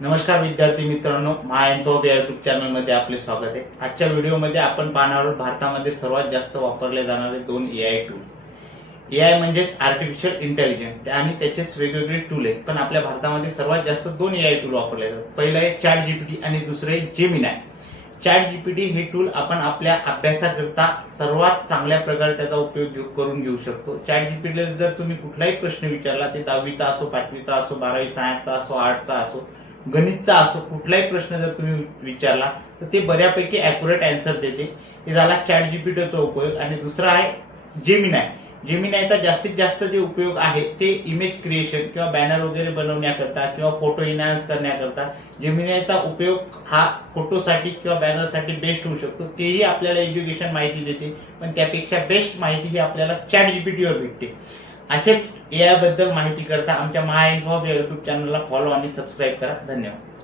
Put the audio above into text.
नमस्कार विद्यार्थी मित्रांनो, महाइन्फो या यूट्यूब चॅनलमध्ये आपले स्वागत आहे। आजच्या व्हिडिओमध्ये आपण पाहणार आहोत भारतामध्ये सर्वात जास्त वापरले जाणारे दोन एआय टूल। एआय म्हणजेच आर्टिफिशियल इंटेलिजन्स आणि त्याचेच वेगवेगळे टूल आहेत, पण आपल्या भारतामध्ये सर्वात जास्त दोन एआय टूल वापरले जातात। पहिलं आहे चॅट जीपीटी आणि दुसरे आहे जेमिनाय। चॅट जीपीटी हे टूल आपण आपल्या अभ्यासाकरता सर्वात चांगल्या प्रकारे त्याचा उपयोग करून घेऊ शकतो। चॅट जीपीटीला जर तुम्ही कुठलाही प्रश्न विचारला, ते 10वीचा असो, 5वीचा असो, 12वी सायन्सचा असो, आर्ट्सचा असो, गणितचा असो, कुठलाही प्रश्न जर तुम्ही विचारला तर ते बऱ्यापैकी ॲक्युरेट आन्सर देते। हे झाला चॅट जीपीटीचा उपयोग। आणि दुसरा आहे जेमिनाय। जेमिनायचा जास्तीत जास्त जे उपयोग आहे ते इमेज क्रिएशन किंवा बॅनर वगैरे बनवण्याकरता किंवा फोटो इन्हान्स करण्याकरता जेमिनायचा उपयोग हा फोटोसाठी किंवा बॅनरसाठी बेस्ट होऊ शकतो। तेही आपल्याला एज्युकेशन माहिती देते, पण त्यापेक्षा बेस्ट माहिती ही आपल्याला चॅट जीपीटीवर भेटते। असेच एआय बद्दल माहिती करता आमच्या महाइन्फो या यूट्यूब चॅनलला फॉलो आणि सबस्क्राईब करा। धन्यवाद।